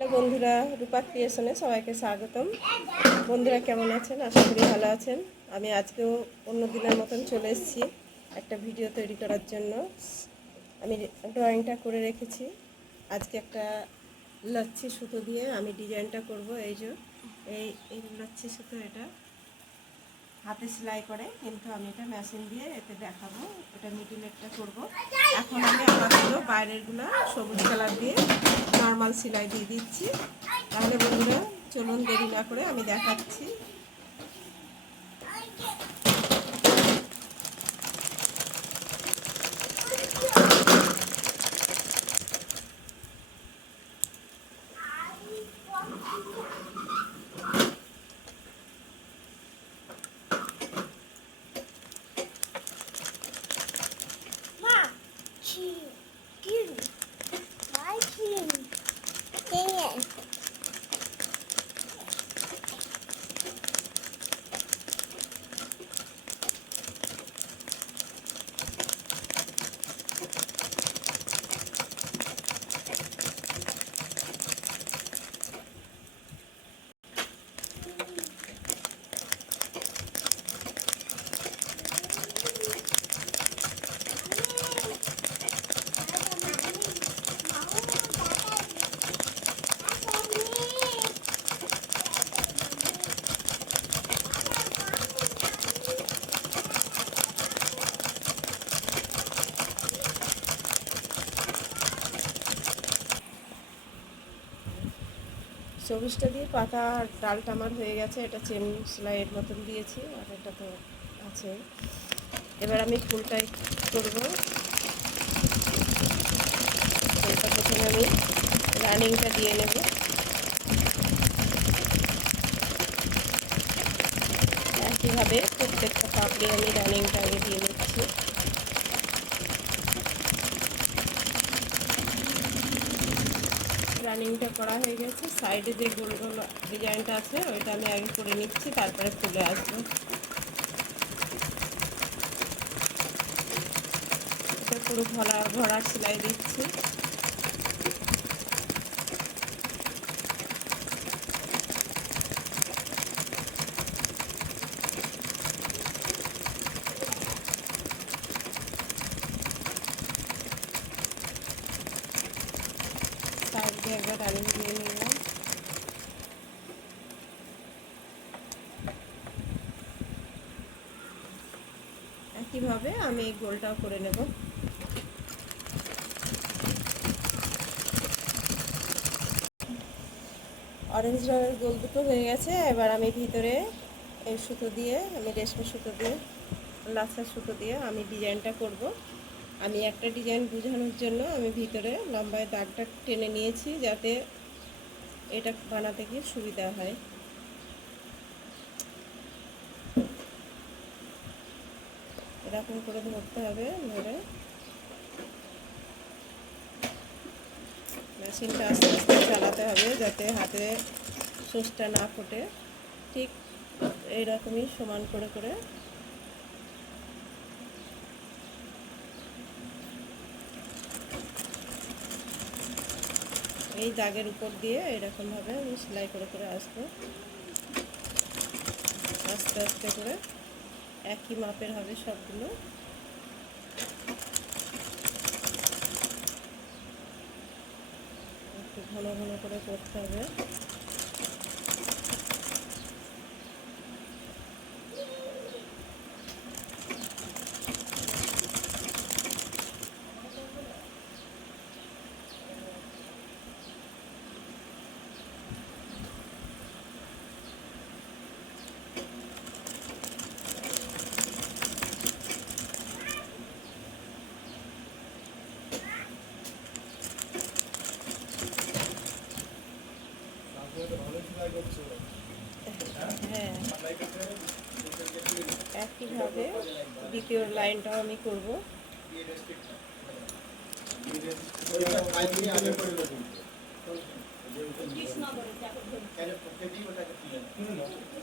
বন্ধুরা, রূপা ক্রিয়েশনে সবাইকে স্বাগতম। বন্ধুরা কেমন আছেন? আশা করি ভালো আছেন। আমি আজকেও অন্য দিনের মতন চলে এসেছি একটা ভিডিও তৈরি করার জন্য। আমি ড্রয়িংটা করে রেখেছি। আজকে একটা লচ্ছি সুতো দিয়ে আমি ডিজাইনটা করব। এই যে, এই এই লচ্ছি সুতো এটা। হাতে সেলাই করে, কিন্তু আমি এটা মেশিন দিয়ে এতে দেখাবো। এটা মিডিলেরটা করব। এখন আমি আপাতত বাইরেরগুলো সবুজ কালার দিয়ে। সেলাই দিয়ে দিচ্ছি। তাহলে বন্ধুরা চলুন দেরি না করে আমি দেখাচ্ছি। সবুজটা দিয়ে পাতা ডালটা আমার হয়ে গেছে, এটা চেন সেলাইয়ের মতন দিয়েছি, আর এটা তো আছে। এবার আমি ফুলটাই করব ফুলটা প্রথমে আমি রানিংটা দিয়ে নেব। একইভাবে প্রত্যেকটা পাপড়ি আমি রানিংটা আগে দিয়ে নিচ্ছি। রানিংটা করা হয়ে গেছে। সাইডে যে গোল গোল ডিজাইনটা আছে, ওইটা আমি আগে করে নিচ্ছি, তারপরে ফুলে আসব। এটা পুরো ভরা ভরা সেলাই দিচ্ছি। একবার রানিং দিয়ে নিলাম একইভাবে আমি এই গোলটাও করে নেব। অরেঞ্জ রঙের গোল দুটো হয়ে গেছে, এবার আমি ভিতরে এই সুতো দিয়ে, আমি রেশমি সুতো দিয়ে লাচ্ছার সুতো দিয়ে আমি ডিজাইনটা করব। আমি একটা ডিজাইন বোঝানোর জন্য আমি ভিতরে লম্বায় দাগটা টেনে নিয়েছি যাতে এটা বানাতে গিয়ে সুবিধা হয়। এরকম করে ধরতে হবে ধরে। মেশিনটা আস্তে আস্তে চালাতে হবে যাতে হাতে সোসটা না ফোটে। ঠিক এইরকমই সমান করে করে এই দাগের উপর দিয়ে এরকমভাবে আমি সেলাই করে করে আসব। আস্তে আস্তে করে একই মাপের হবে সবগুলো। একটু ঘন ঘন করে করতে হবে। হ্যাঁ। একইভাবে দ্বিতীয় লাইনটাও আমি করব। একটা